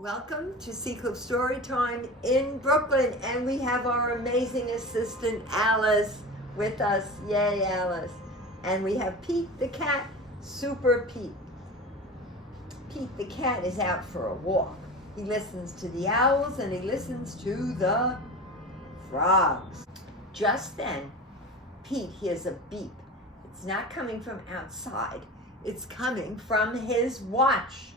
Welcome to Seacliff Storytime in Brooklyn, and we have our amazing assistant Alice with us. Yay, Alice. And we have Pete the cat, Super Pete. Pete the cat is out for a walk. He listens to the owls and he listens to the frogs. Just then, Pete hears a beep. It's not coming from outside. It's coming from his watch.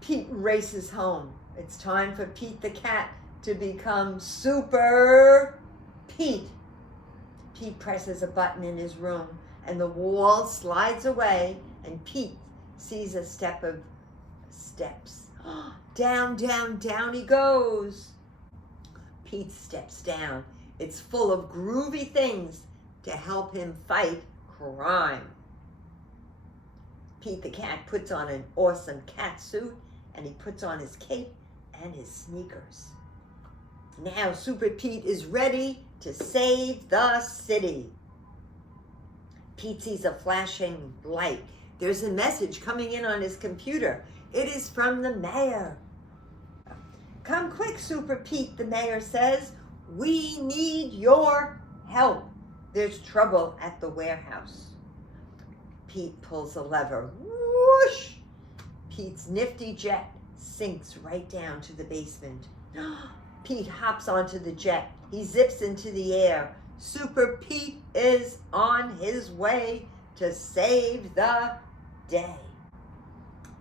Pete races home. It's time for Pete the cat to become Super Pete. Pete presses a button in his room and the wall slides away and Pete sees a step of steps. Down, down, down he goes. Pete steps down. It's full of groovy things to help him fight crime. Pete the cat puts on an awesome cat suit and he puts on his cape and his sneakers. Now Super Pete is ready to save the city. Pete sees a flashing light. There's a message coming in on his computer. It is from the mayor. Come quick, Super Pete, the mayor says. We need your help. There's trouble at the warehouse. Pete pulls a lever. Whoosh! Pete's nifty jet sinks right down to the basement. Pete hops onto the jet. He zips into the air. Super Pete is on his way to save the day.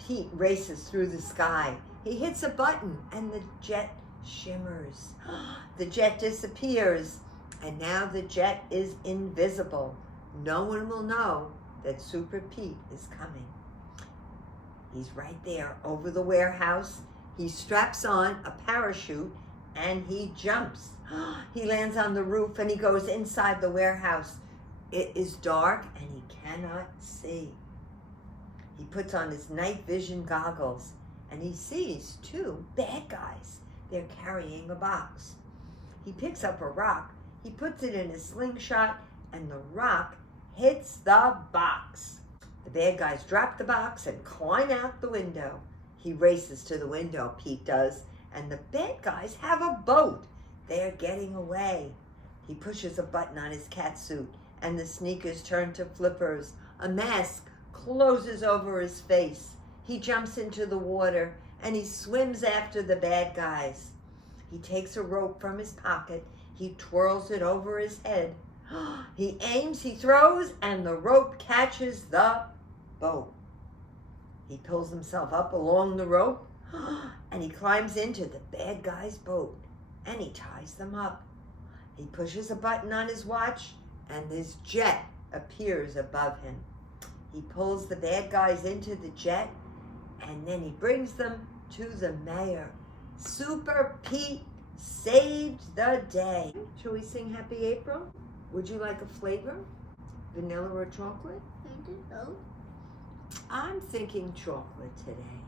Pete races through the sky. He hits a button and the jet shimmers. The jet disappears and now the jet is invisible. No one will know that Super Pete is coming. He's right there over the warehouse. He straps on a parachute and he jumps. He lands on the roof and he goes inside the warehouse. It is dark and he cannot see. He puts on his night vision goggles and he sees two bad guys. They're carrying a box. He picks up a rock. He puts it in his slingshot and the rock hits the box. The bad guys drop the box and climb out the window. He races to the window, Pete does, and the bad guys have a boat. They're getting away. He pushes a button on his cat suit and the sneakers turn to flippers. A mask closes over his face. He jumps into the water and he swims after the bad guys. He takes a rope from his pocket. He twirls it over his head. He aims, he throws, and the rope catches the boat. He pulls himself up along the rope and he climbs into the bad guy's boat and he ties them up. He pushes a button on his watch and this jet appears above him. He pulls the bad guys into the jet and then he brings them to the mayor. Super Pete saved the day. Shall we sing Happy April? Would you like a flavor? Vanilla or chocolate? I don't know. I'm thinking chocolate today.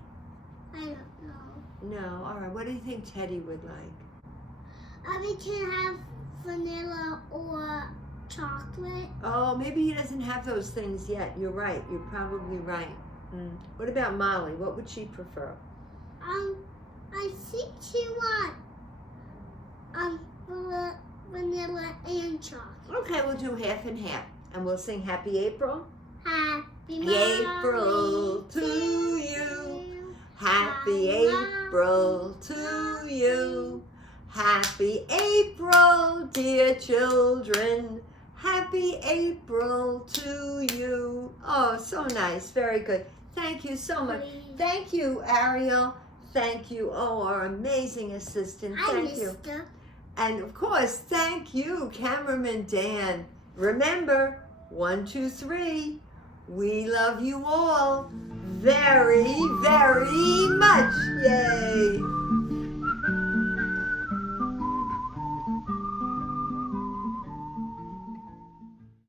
I don't know. No, all right. What do you think Teddy would like? We can have vanilla or chocolate. Oh, maybe he doesn't have those things yet. You're right. You're probably right. What about Molly? What would she prefer? I think she wants vanilla and chocolate. Okay, we'll do half and half. And we'll sing Happy April. Happy April to you. Happy April to you. Happy April, dear children. Happy April to you. Oh, so nice. Very good. Thank you so much. Thank you, Ariel. Thank you. Oh, our amazing assistant. Thank you. And of course, thank you, cameraman Dan. Remember, 1, 2, 3. We love you all very, very much. Yay.